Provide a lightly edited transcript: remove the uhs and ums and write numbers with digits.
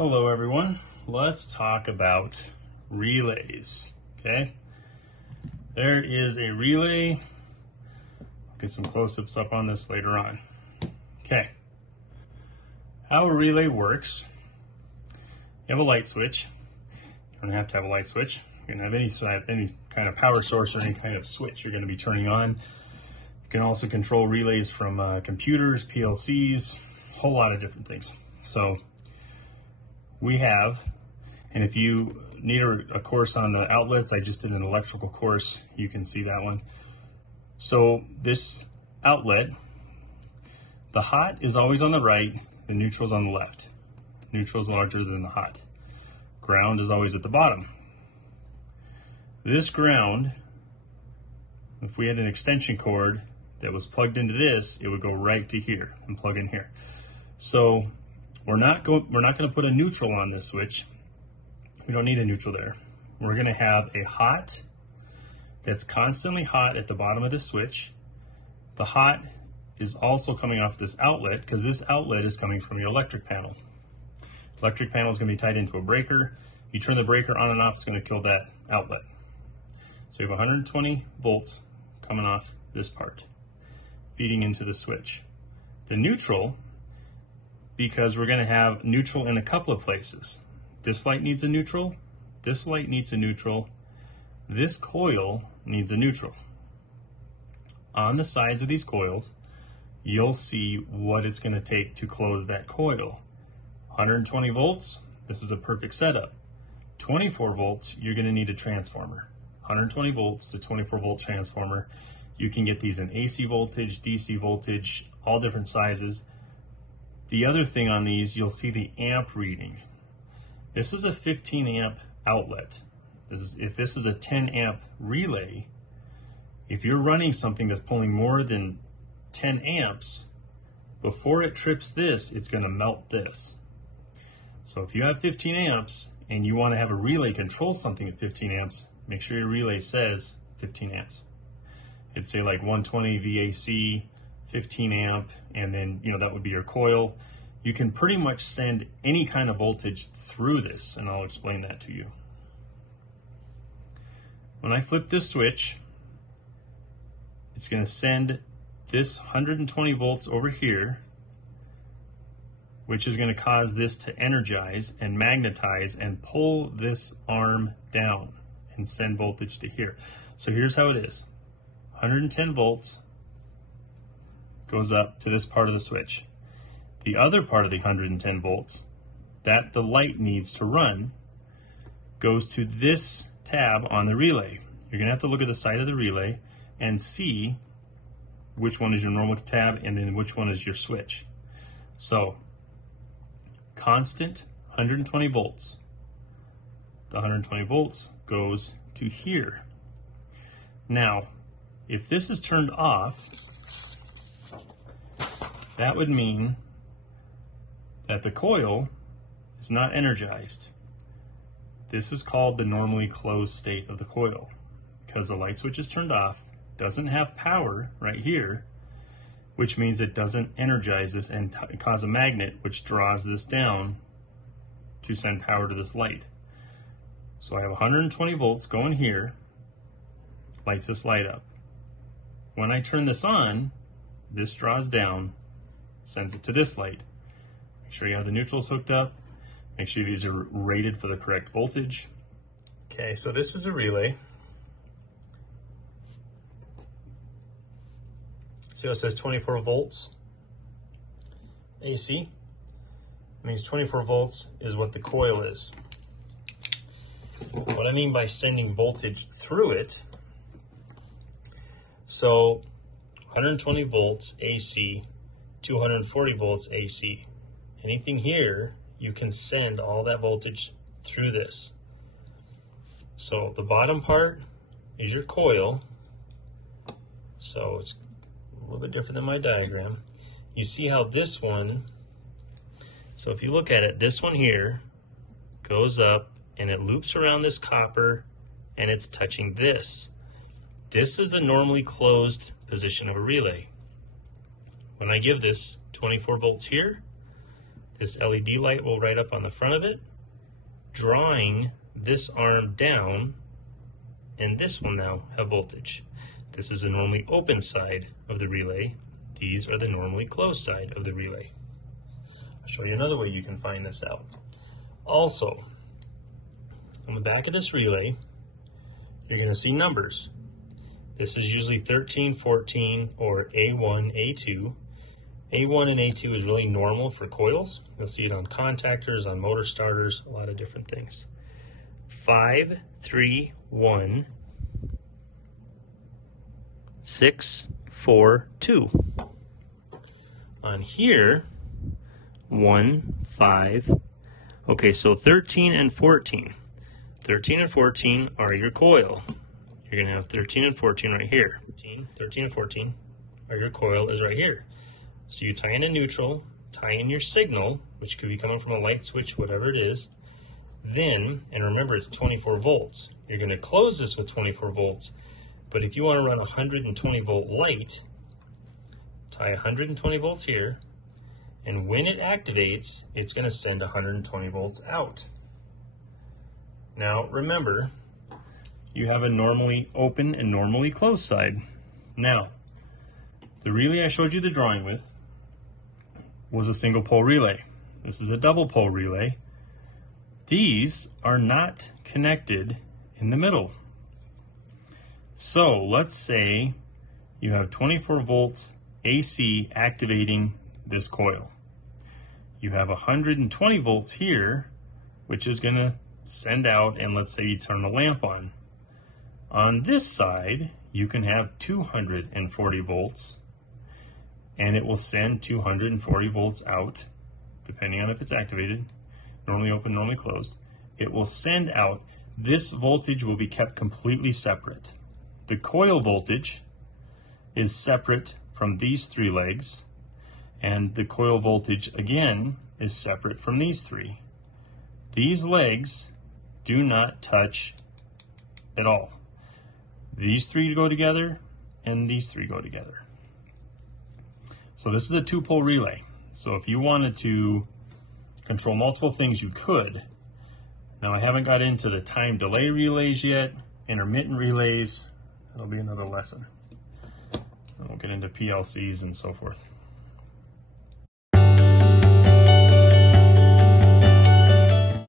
Hello everyone, let's talk about relays, okay? There is a relay, I'll get some close-ups up on this later on. Okay, how a relay works, you have a light switch. You don't have to have a light switch. You can have any kind of power source or any kind of switch you're going to be turning on. You can also control relays from computers, PLCs, a whole lot of different things. So we have, and if you need a course on the outlets, I just did an electrical course, you can see that one. So this outlet, the hot is always on the right, the neutral is on the left. Neutral is larger than the hot. Ground is always at the bottom. This ground, if we had an extension cord that was plugged into this, it would go right to here and plug in here. So we're not going to put a neutral on this switch. We don't need a neutral there. We're going to have a hot that's constantly hot at the bottom of this switch. The hot is also coming off this outlet because this outlet is coming from your electric panel. Electric panel is going to be tied into a breaker. You turn the breaker on and off, it's going to kill that outlet. So you have 120 volts coming off this part, feeding into the switch. The neutral, because we're going to have neutral in a couple of places. This light needs a neutral, this light needs a neutral, this coil needs a neutral. On the sides of these coils, you'll see what it's going to take to close that coil. 120 volts, this is a perfect setup. 24 volts, you're going to need a transformer. 120 volts to 24 volt transformer. You can get these in AC voltage, DC voltage, all different sizes. The other thing on these, you'll see the amp reading. This is a 15 amp outlet. If this is a 10 amp relay, if you're running something that's pulling more than 10 amps, before it trips this, it's going to melt this. So if you have 15 amps and you want to have a relay control something at 15 amps, make sure your relay says 15 amps. It'd say like 120 VAC, 15 amp, and then that would be your coil. You can pretty much send any kind of voltage through this, and I'll explain that to you. When I flip this switch, it's going to send this 120 volts over here, which is going to cause this to energize and magnetize and pull this arm down and send voltage to here. So here's how it is. 110 volts goes up to this part of the switch. The other part of the 110 volts that the light needs to run goes to this tab on the relay. You're going to have to look at the side of the relay and see which one is your normal tab and then which one is your switch. So constant 120 volts. The 120 volts goes to here. Now, if this is turned off, that would mean that the coil is not energized. This is called the normally closed state of the coil because the light switch is turned off, doesn't have power right here, which means it doesn't energize this and cause a magnet which draws this down to send power to this light. So I have 120 volts going here, lights this light up. When I turn this on, this draws down, sends it to this light. Make sure you have the neutrals hooked up. Make sure these are rated for the correct voltage. Okay, so this is a relay. See how it says 24 volts AC? It means 24 volts is what the coil is. What I mean by sending voltage through it, so 120 volts AC, 240 volts AC. Anything here, you can send all that voltage through this. So the bottom part is your coil. So it's a little bit different than my diagram. You see how this one, so if you look at it, this one here goes up and it loops around this copper and it's touching this. This is the normally closed position of a relay. When I give this 24 volts here, this LED light will light up on the front of it, drawing this arm down, and this will now have voltage. This is the normally open side of the relay. These are the normally closed side of the relay. I'll show you another way you can find this out. Also, on the back of this relay, you're going to see numbers. This is usually 13, 14, or A1, A2. A1 and A2 is really normal for coils. You'll see it on contactors, on motor starters, a lot of different things. 5, 3, 1, 6, 4, 2. On here, 1, 5. Okay, so 13 and 14. 13 and 14 are your coil. You're going to have 13 and 14 right here. 13 and 14 are your coil is right here. So you tie in a neutral, tie in your signal, which could be coming from a light switch, whatever it is. Then, and remember it's 24 volts, you're going to close this with 24 volts. But if you want to run a 120 volt light, tie 120 volts here, and when it activates, it's going to send 120 volts out. Now remember, you have a normally open and normally closed side. Now, the relay I showed you the drawing with was a single pole relay. This is a double pole relay. These are not connected in the middle. So let's say you have 24 volts AC activating this coil. You have 120 volts here, which is going to send out, and let's say you turn the lamp on. On this side, you can have 240 volts, and it will send 240 volts out, depending on if it's activated, normally open, normally closed. It will send out. This voltage will be kept completely separate. The coil voltage is separate from these three legs, and the coil voltage, again, is separate from these three. These legs do not touch at all. These three go together, and these three go together. So this is a two-pole relay. So if you wanted to control multiple things, you could. Now I haven't got into the time delay relays yet, intermittent relays. That'll be another lesson. And we'll get into PLCs and so forth.